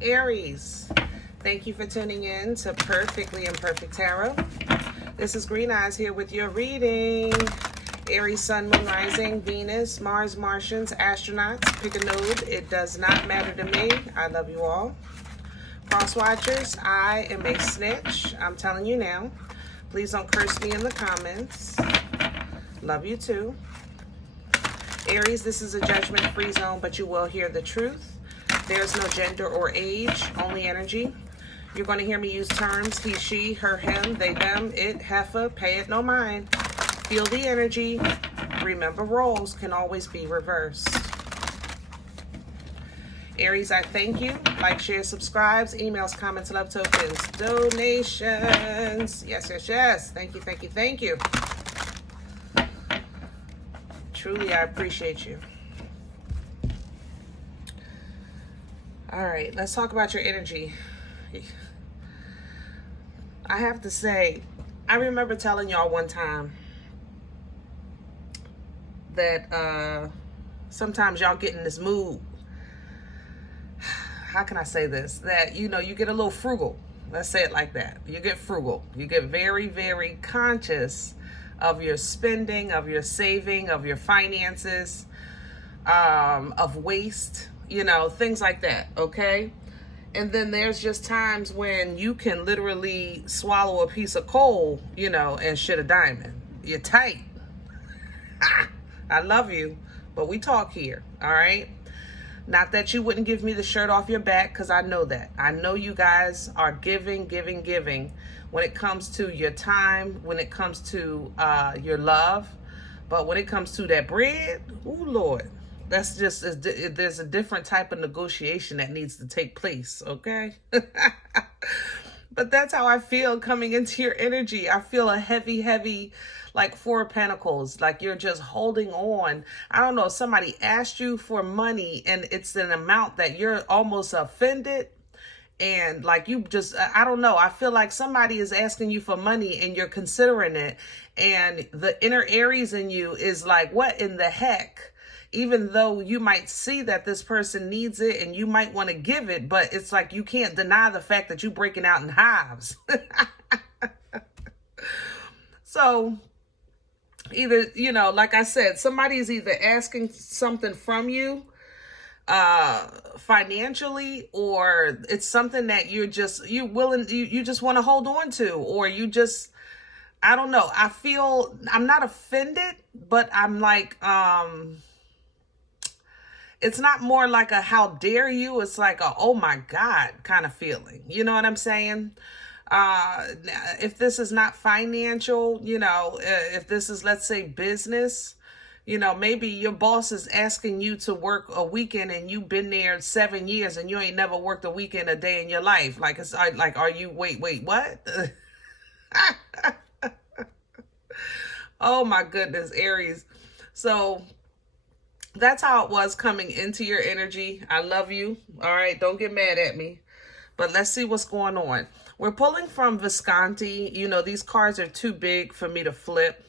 Aries, thank you for tuning in to Perfectly Imperfect Tarot. This is Green Eyes here with your reading. Aries, Sun, Moon, Rising, Venus, Mars, Martians, astronauts. Pick a node. It does not matter to me. I love you all. Cross watchers, I am a snitch. I'm telling you now. Please don't curse me in the comments. Love you too. Aries, this is a judgment-free zone, but you will hear the truth. There's no gender or age, only energy. You're going to hear me use terms, he, she, her, him, they, them, it, heifer, pay it no mind. Feel the energy. Remember, roles can always be reversed. Aries, I thank you. Like, share, subscribes, emails, comments, love tokens, donations. Yes, yes, yes. Thank you, thank you, thank you. Truly, I appreciate you. All right, let's talk about your energy. I have to say, I remember telling y'all one time that sometimes y'all get in this mood. How can I say this? That, you know, you get a little frugal. Let's say it like that. You get frugal. You get very, very conscious of your spending, of your saving, of your finances, of waste, you know, things like that, okay? And then there's just times when you can literally swallow a piece of coal, you know, and shit a diamond. You're tight. I love you, but we talk here, all right? Not that you wouldn't give me the shirt off your back, because I know that. I know you guys are giving when it comes to your time, when it comes to your love. But when it comes to that bread, oh Lord, that's just, there's a different type of negotiation that needs to take place, okay? But that's how I feel coming into your energy. I feel a heavy, like Four of Pentacles, like you're just holding on. I don't know, somebody asked you for money and it's an amount that you're almost offended. And like you just, I don't know, I feel like somebody is asking you for money and you're considering it. And the inner Aries in you is like, what in the heck? Even though you might see that this person needs it and you might want to give it, but it's like you can't deny the fact that you're breaking out in hives. So either, you know, like I said, somebody is either asking something from you financially, or it's something that you just want to hold on to, or you just, I don't know. I feel, I'm not offended, but I'm like, it's not more like a how dare you, it's like a oh my God kind of feeling. You know what I'm saying? If this is not financial, you know, if this is, let's say, business, you know, maybe your boss is asking you to work a weekend and you've been there 7 years and you ain't never worked a weekend a day in your life. Like, it's like, are you, wait, what? Oh my goodness, Aries. So that's how it was coming into your energy. I love you. All right, don't get mad at me. But let's see what's going on. We're pulling from Visconti. You know, these cards are too big for me to flip.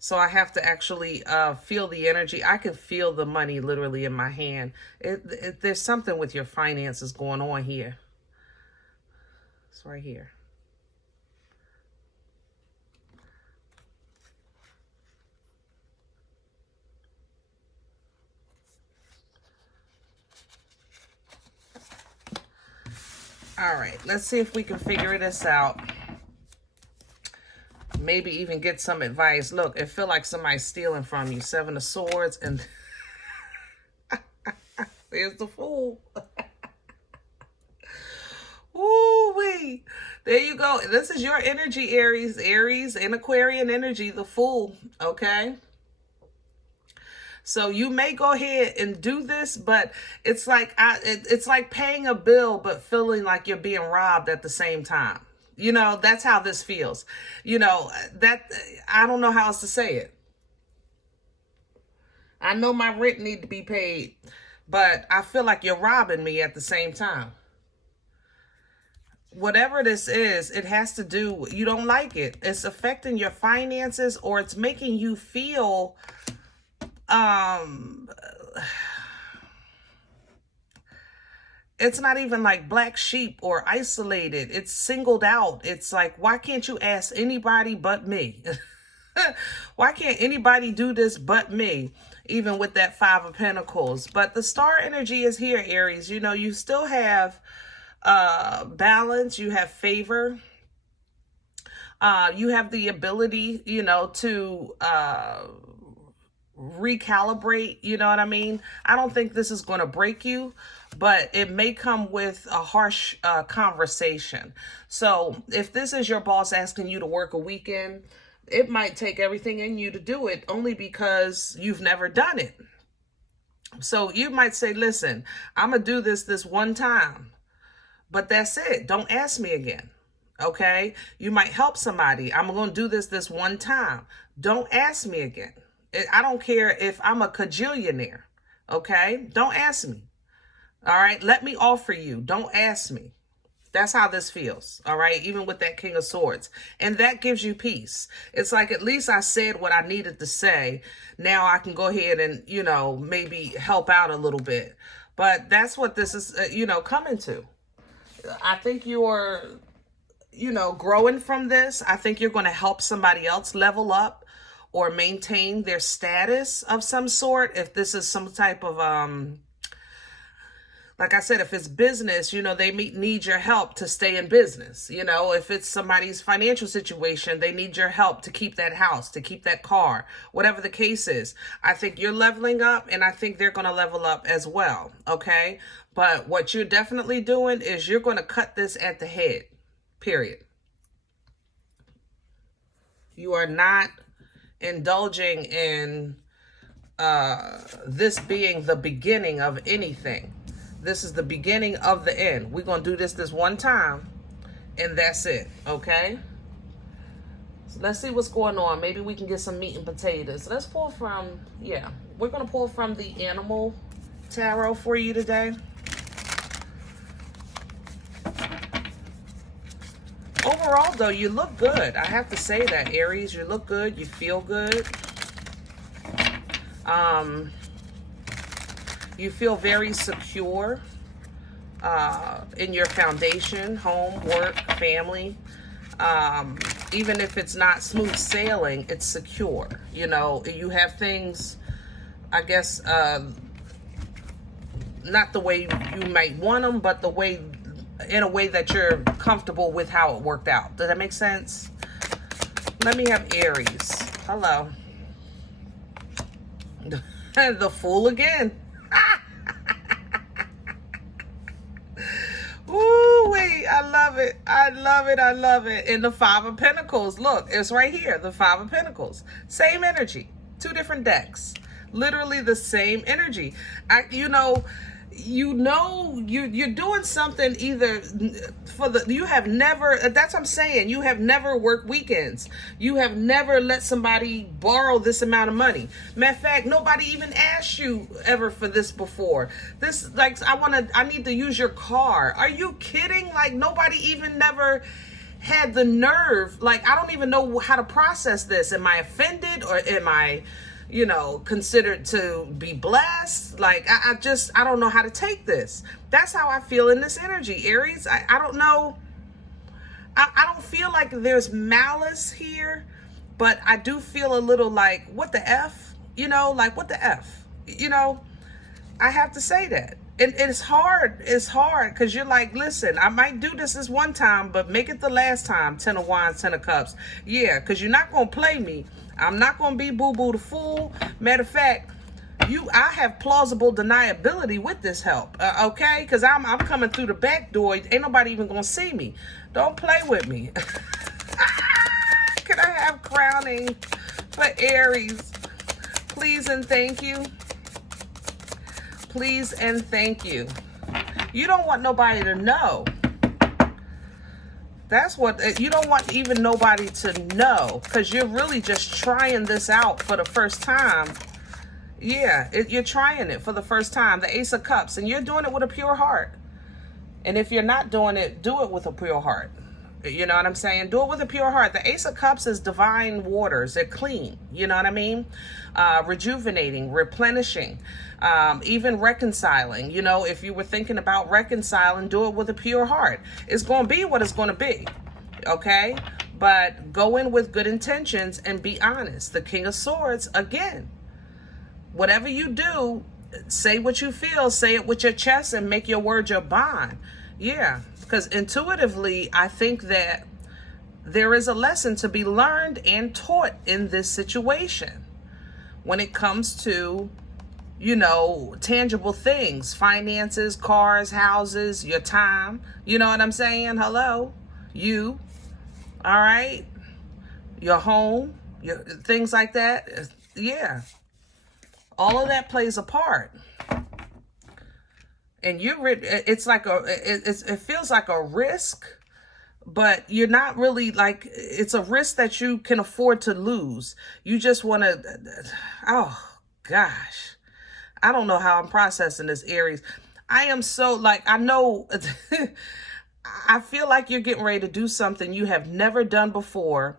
So I have to actually feel the energy. I can feel the money literally in my hand. There's something with your finances going on here. It's right here. All right, let's see if we can figure this out. Maybe even get some advice. Look, it feel like somebody's stealing from you. Seven of Swords, and there's the Fool. Ooh-wee. There you go. This is your energy, Aries. Aries and Aquarian energy, the Fool, okay? So you may go ahead and do this, but it's like it's like paying a bill but feeling like you're being robbed at the same time. You know, that's how this feels. You know, that I don't know how else to say it. I know my rent need to be paid, but I feel like you're robbing me at the same time. Whatever this is, it has to do, you don't like it. It's affecting your finances, or it's making you feel It's not even like black sheep or isolated. It's singled out. It's like, why can't you ask anybody but me? Why can't anybody do this but me? Even with that Five of Pentacles. But the star energy is here, Aries. You know, you still have balance. You have favor. You have the ability, you know, to recalibrate, you know what I mean? I don't think this is going to break you, but it may come with a harsh conversation. So if this is your boss asking you to work a weekend, it might take everything in you to do it, only because you've never done it. So you might say, listen, I'm going to do this one time, but that's it. Don't ask me again. Okay? You might help somebody. I'm going to do this one time. Don't ask me again. I don't care if I'm a cajillionaire. Okay? Don't ask me. All right? Let me offer you. Don't ask me. That's how this feels. All right? Even with that King of Swords. And that gives you peace. It's like, at least I said what I needed to say. Now I can go ahead and, you know, maybe help out a little bit. But that's what this is, you know, coming to. I think you're, you know, growing from this. I think you're going to help somebody else level up or maintain their status of some sort. If this is some type of, like I said, if it's business, you know, they need your help to stay in business. You know, if it's somebody's financial situation, they need your help to keep that house, to keep that car, whatever the case is. I think you're leveling up, and I think they're going to level up as well. Okay. But what you're definitely doing is you're going to cut this at the head, period. You are not indulging in this being the beginning of anything. This is the beginning of the end. We're going to do this one time, and that's it, okay? So let's see what's going on. Maybe we can get some meat and potatoes. Let's pull from, yeah, we're going to pull from the Animal Tarot for you today. Overall, though, you look good. I have to say that, Aries. You look good. You feel good. You feel very secure in your foundation, home, work, family. Even if it's not smooth sailing, it's secure. You know, you have things, I guess, not the way you might want them, but in a way that you're comfortable with how it worked out. Does that make sense? Let me have Aries. Hello. The Fool again. Ooh, wait, I love it. I love it. I love it. And the Five of Pentacles. Look, it's right here. The Five of Pentacles. Same energy. Two different decks. Literally the same energy. You're doing something either you have never, that's what I'm saying, you have never worked weekends. You have never let somebody borrow this amount of money. Matter of fact, nobody even asked you ever for this before. This, like, I need to use your car. Are you kidding? Like, nobody even never had the nerve. Like, I don't even know how to process this. Am I offended, or am I, you know, considered to be blessed? Like, I don't know how to take this. That's how I feel in this energy, Aries. I don't know. I don't feel like there's malice here, but I do feel a little like, what the F? You know, like, what the F? You know, I have to say that. And it's hard. It's hard because you're like, listen, I might do this one time, but make it the last time. 10 of Wands, 10 of Cups. Yeah, because you're not going to play me. I'm not going to be boo-boo the fool. Matter of fact, I have plausible deniability with this help, okay? Because I'm coming through the back door. Ain't nobody even going to see me. Don't play with me. Can I have crowning for Aries? Please and thank you. Please and thank you. You don't want nobody to know. That's what, you don't want even nobody to know, because you're really just trying this out for the first time. Yeah, you're trying it for the first time. The Ace of Cups, and you're doing it with a pure heart. And if you're not doing it, do it with a pure heart. You know what I'm saying? Do it with a pure heart. The Ace of Cups is divine waters. They're clean. You know what I mean? Rejuvenating, replenishing, even reconciling. You know, if you were thinking about reconciling, do it with a pure heart. It's going to be what it's going to be. Okay? But go in with good intentions and be honest. The King of Swords, again, whatever you do, say what you feel. Say it with your chest and make your word your bond. Yeah. Because intuitively, I think that there is a lesson to be learned and taught in this situation when it comes to, you know, tangible things, finances, cars, houses, your time. You know what I'm saying? Hello, you. All right. Your home, things like that. Yeah. All of that plays a part. And it's like it feels like a risk, but you're not really like, it's a risk that you can afford to lose. You just want to, oh gosh, I don't know how I'm processing this, Aries. I am so like, I know, I feel like you're getting ready to do something you have never done before.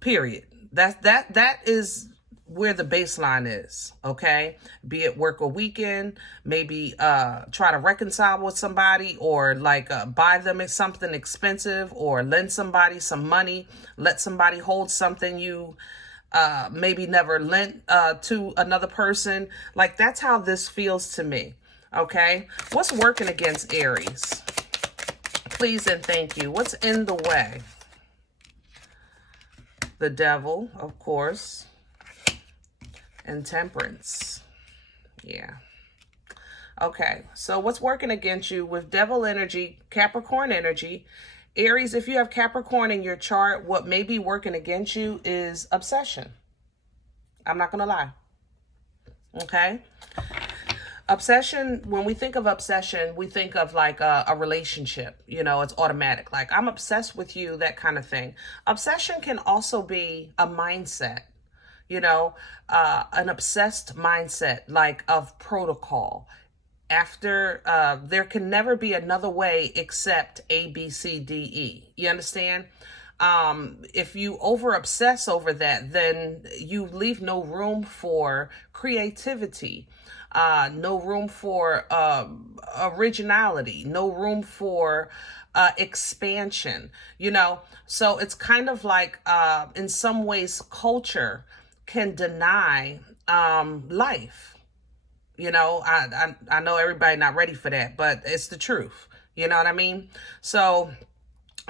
Period. That is where the baseline is, okay? Be it work or weekend, maybe try to reconcile with somebody, or like buy them something expensive, or lend somebody some money, let somebody hold something you maybe never lent to another person. Like, that's how this feels to me, okay? What's working against Aries? Please and thank you. What's in the way? The Devil, of course. And Temperance. Yeah. Okay, so what's working against you with Devil energy, Capricorn energy? Aries, if you have Capricorn in your chart, what may be working against you is obsession. I'm not going to lie. Okay? Obsession, when we think of obsession, we think of like a relationship. You know, it's automatic. Like, I'm obsessed with you, that kind of thing. Obsession can also be a mindset. You know, an obsessed mindset, like of protocol. After, there can never be another way except A, B, C, D, E. You understand? If you over obsess over that, then you leave no room for creativity, no room for originality, no room for expansion, you know? So it's kind of like, in some ways, culture can deny life. You know, I know everybody not ready for that, but it's the truth. You know what I mean? So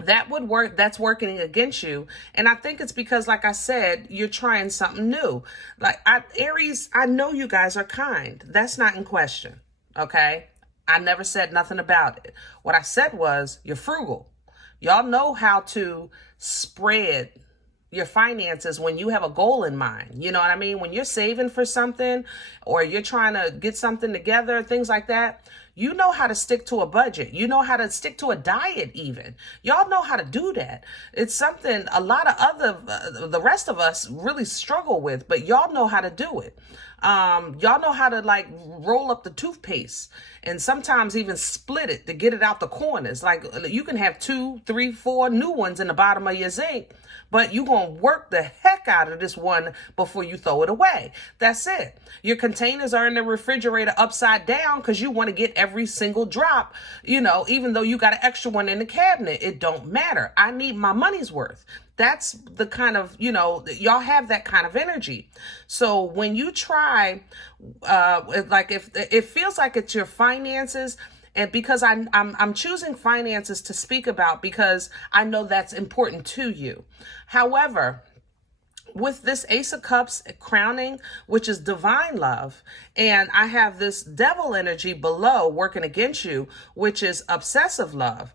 that would work. That's working against you. And I think it's because, like I said, you're trying something new. Like, Aries, I know you guys are kind. That's not in question. Okay? I never said nothing about it. What I said was, you're frugal. Y'all know how to spread your finances when you have a goal in mind. You know what I mean? When you're saving for something, or you're trying to get something together, things like that, you know how to stick to a budget. You know how to stick to a diet even. Y'all know how to do that. It's something a lot of the rest of us really struggle with, but y'all know how to do it. Y'all know how to like roll up the toothpaste and sometimes even split it to get it out the corners. Like, you can have 2, 3, 4 new ones in the bottom of your zinc, but you're going to work the heck out of this one before you throw it away. That's it. Your containers are in the refrigerator upside down because you want to get every single drop, you know, even though you got an extra one in the cabinet. It don't matter. I need my money's worth. That's the kind of, you know, y'all have that kind of energy. So when you try, like, if it feels like it's your finances, and because I'm choosing finances to speak about because I know that's important to you. However, with this Ace of Cups crowning, which is divine love, and I have this Devil energy below working against you, which is obsessive love,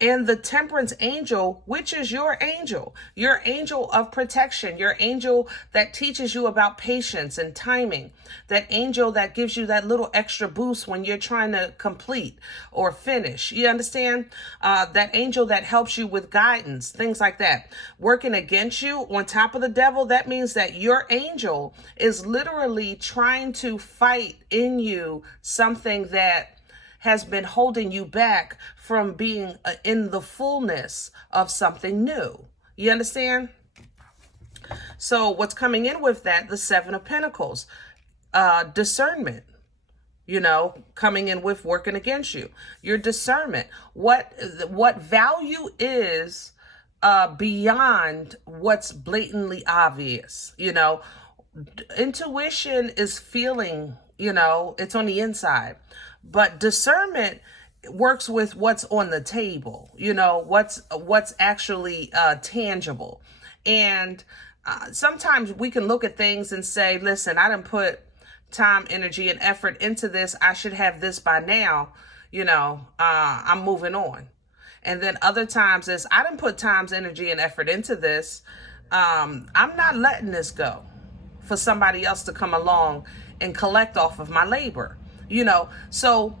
and the Temperance angel, which is your angel of protection, your angel that teaches you about patience and timing, that angel that gives you that little extra boost when you're trying to complete or finish. You understand? That angel that helps you with guidance, things like that. Working against you on top of the Devil, that means that your angel is literally trying to fight in you something that has been holding you back from being in the fullness of something new. You understand? So what's coming in with that, the Seven of Pentacles, discernment, coming in with working against you. Your discernment, what value is beyond what's blatantly obvious. Intuition is feeling, it's on the inside, but discernment works with what's on the table, what's actually tangible. And sometimes we can look at things and say, listen, I didn't put time, energy, and effort into this. I should have this by now. I'm moving on. And then other times is, I didn't put time, energy, and effort into this. I'm not letting this go for somebody else to come along and collect off of my labor, So,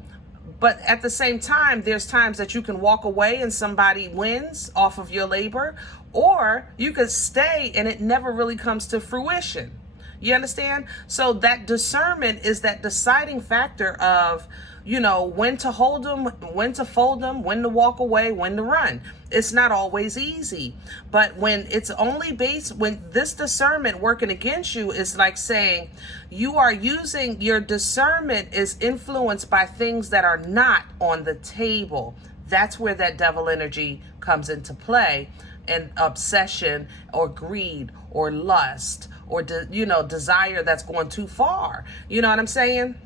but at the same time, there's times that you can walk away and somebody wins off of your labor, or you could stay and it never really comes to fruition. You understand? So that discernment is that deciding factor of, when to hold them, when to fold them, when to walk away, when to run. It's not always easy, but when it's only when this discernment working against you is like saying you are using your discernment is influenced by things that are not on the table. That's where that devil energy comes into play, and obsession or greed or lust or desire that's going too far. You know what I'm saying?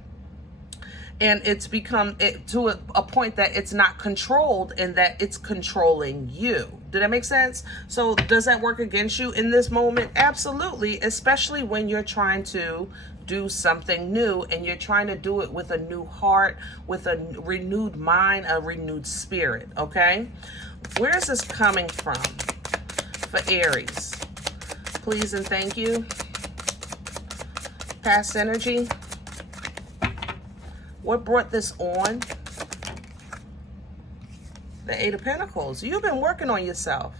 And it's become to a point that it's not controlled and that it's controlling you. Did that make sense? So does that work against you in this moment? Absolutely, especially when you're trying to do something new and you're trying to do it with a new heart, with a renewed mind, a renewed spirit, okay? Where is this coming from for Aries? Please and thank you. Past energy. What brought this on? The Eight of Pentacles. You've been working on yourself.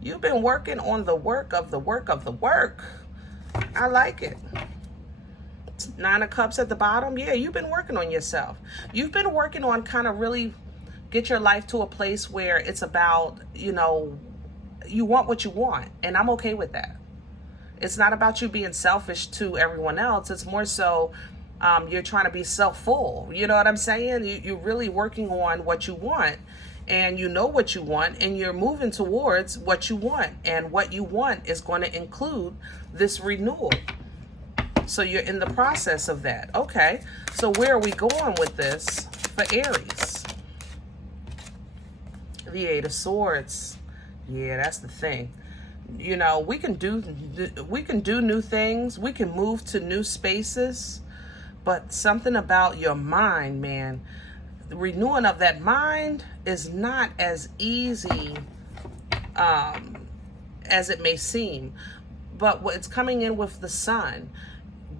You've been working on the work of the work of the work. I like it. Nine of Cups at the bottom. Yeah, you've been working on yourself. You've been working on kind of really get your life to a place where it's about, you want what you want. And I'm okay with that. It's not about you being selfish to everyone else. It's more so you're trying to be self-full. You know what I'm saying? You're really working on what you want, and you know what you want, and you're moving towards what you want. And what you want is going to include this renewal. So you're in the process of that. Okay. So where are we going with this for Aries? The Eight of Swords. Yeah, that's the thing. We can do new things. We can move to new spaces. But something about your mind, man, the renewing of that mind is not as easy as it may seem. But it's coming in with the sun.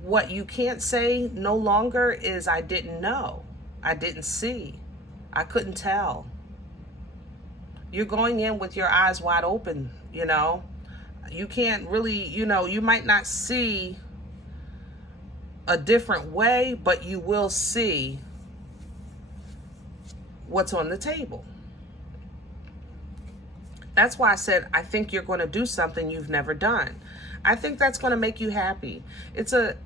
What you can't say no longer is I didn't know. I didn't see. I couldn't tell. You're going in with your eyes wide open, You can't really, you might not see a different way, but you will see what's on the table. That's why I said, I think you're going to do something you've never done. I think that's going to make you happy. It's a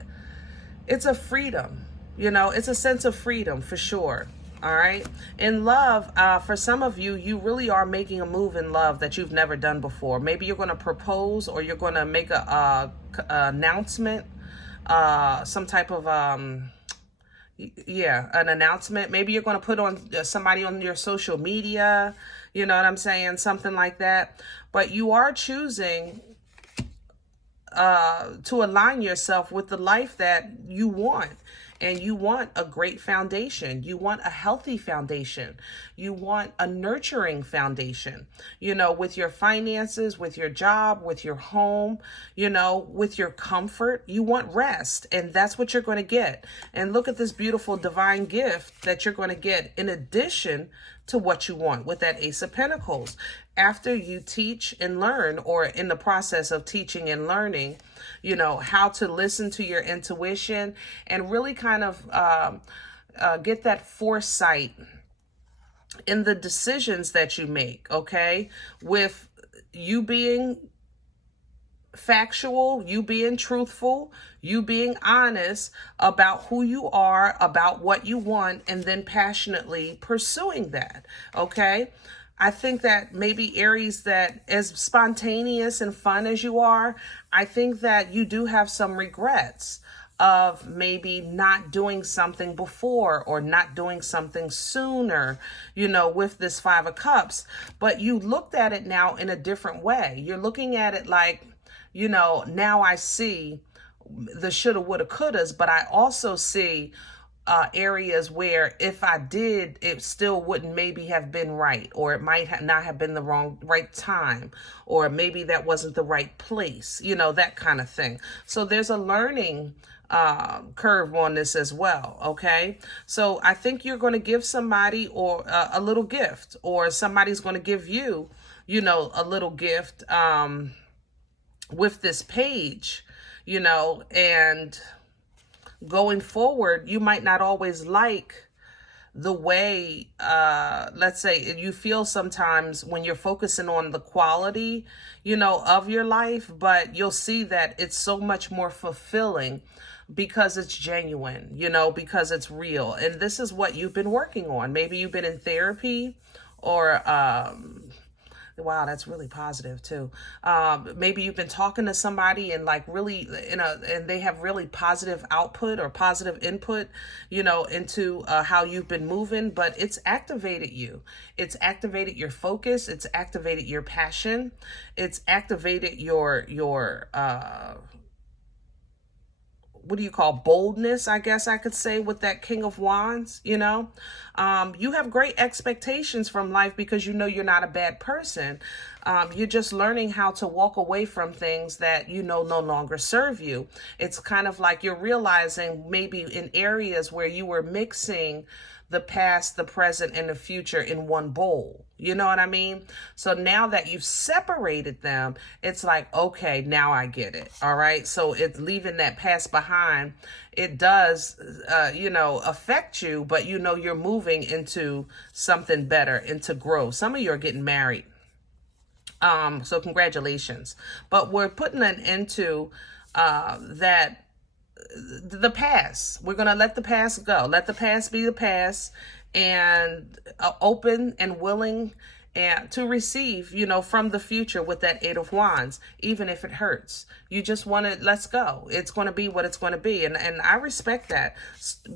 freedom, it's a sense of freedom for sure. All right. In love, for some of you, you really are making a move in love that you've never done before. Maybe you're going to propose, or you're going to make a announcement, some type of, an announcement. Maybe you're going to put on somebody on your social media, you know what I'm saying? Something like that. But you are choosing to align yourself with the life that you want. And you want a great foundation. You want a healthy foundation. You want a nurturing foundation, with your finances, with your job, with your home, with your comfort. You want rest, and that's what you're going to get. And look at this beautiful divine gift that you're going to get in addition to what you want with that Ace of Pentacles. After you teach and learn, or in the process of teaching and learning, how to listen to your intuition and really kind of get that foresight in the decisions that you make, okay? With you being factual, you being truthful, you being honest about who you are, about what you want, and then passionately pursuing that, okay? I think that maybe Aries, that as spontaneous and fun as you are, I think that you do have some regrets of maybe not doing something before or not doing something sooner, with this Five of Cups. But you looked at it now in a different way. You're looking at it like, now I see the shoulda, woulda, couldas, but I also see areas where if I did, it still wouldn't maybe have been right, or it might not have been the right time, or maybe that wasn't the right place, that kind of thing. So there's a learning curve on this as well, okay? So I think you're going to give somebody or a little gift, or somebody's going to give you, a little gift with this page, and going forward, you might not always like the way, let's say, you feel sometimes when you're focusing on the quality, of your life, but you'll see that it's so much more fulfilling because it's genuine, because it's real. And this is what you've been working on. Maybe you've been in therapy, or, wow, that's really positive too. Maybe you've been talking to somebody and like really and they have really positive output or positive input, into how you've been moving, but it's activated you. It's activated your focus. It's activated your passion. It's activated your what do you call boldness, I guess I could say, with that King of Wands. You have great expectations from life because you're not a bad person. You're just learning how to walk away from things that no longer serve you. It's kind of like you're realizing maybe in areas where you were mixing the past, the present, and the future in one bowl. You know what I mean? So now that you've separated them, it's like, okay, now I get it. All right. So it's leaving that past behind. It does, affect you, but you're moving into something better, into growth. Some of you are getting married. So congratulations. But we're putting an end to that. The past. We're going to let the past go. Let the past be the past, and open and willing and to receive, from the future with that Eight of Wands, even if it hurts. You just want to, let's go. It's going to be what it's going to be. And I respect that.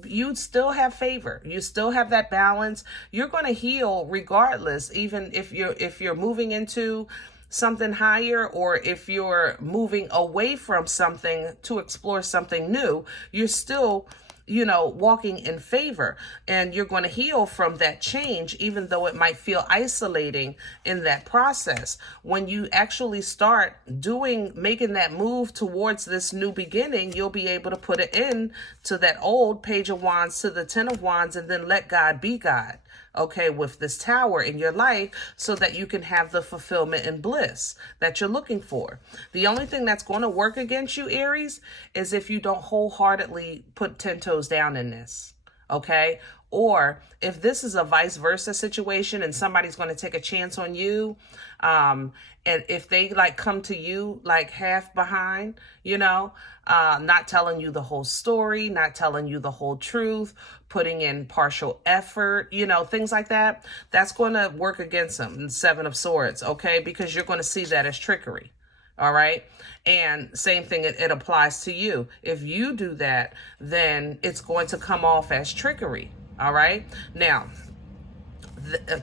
You still have favor. You still have that balance. You're going to heal regardless, even if you're moving into something higher, or if you're moving away from something to explore something new, you're still, walking in favor, and you're going to heal from that change, even though it might feel isolating in that process. When you actually start making that move towards this new beginning, you'll be able to put an end to that old Page of Wands to the Ten of Wands, and then let God be God. Okay, with this Tower in your life, so that you can have the fulfillment and bliss that you're looking for. The only thing that's going to work against you, Aries, is if you don't wholeheartedly put 10 toes down in this. Okay, or if this is a vice versa situation and somebody's going to take a chance on you, and if they come to you half behind, not telling you the whole story, not telling you the whole truth, putting in partial effort, things like that, that's going to work against them. Seven of Swords, okay? Because you're going to see that as trickery. All right. And same thing, it applies to you. If you do that, then it's going to come off as trickery. All right. Now,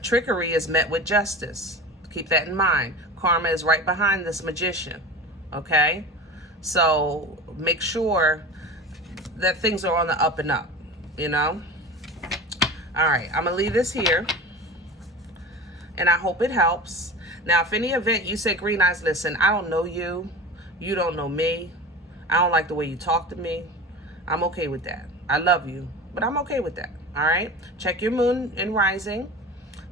trickery is met with justice. Keep that in mind. Karma is right behind this Magician. Okay. So make sure that things are on the up and up, All right. I'm going to leave this here, and I hope it helps. Now, if any event you say, Green Eyes, listen, I don't know you. You don't know me. I don't like the way you talk to me. I'm okay with that. I love you, but I'm okay with that. All right. Check your moon and rising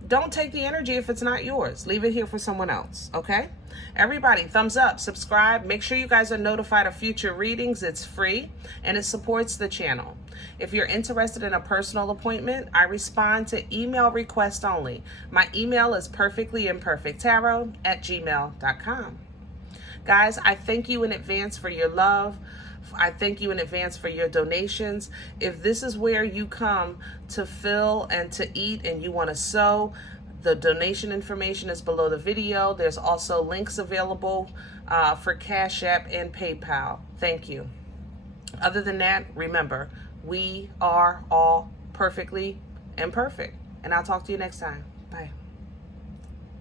don't take the energy if it's not yours. Leave it here for someone else, okay? Everybody, thumbs up, subscribe. Make sure you guys are notified of future readings. It's free, and it supports the channel. If you're interested in a personal appointment, I respond to email requests only. My email is perfectlyimperfecttarot@gmail.com. Guys, I thank you in advance for your love. I thank you in advance for your donations. If this is where you come to fill and to eat and you want to sow, the donation information is below the video. There's also links available for CashApp and PayPal. Thank you. Other than that, remember, we are all perfectly imperfect. And I'll talk to you next time. Bye.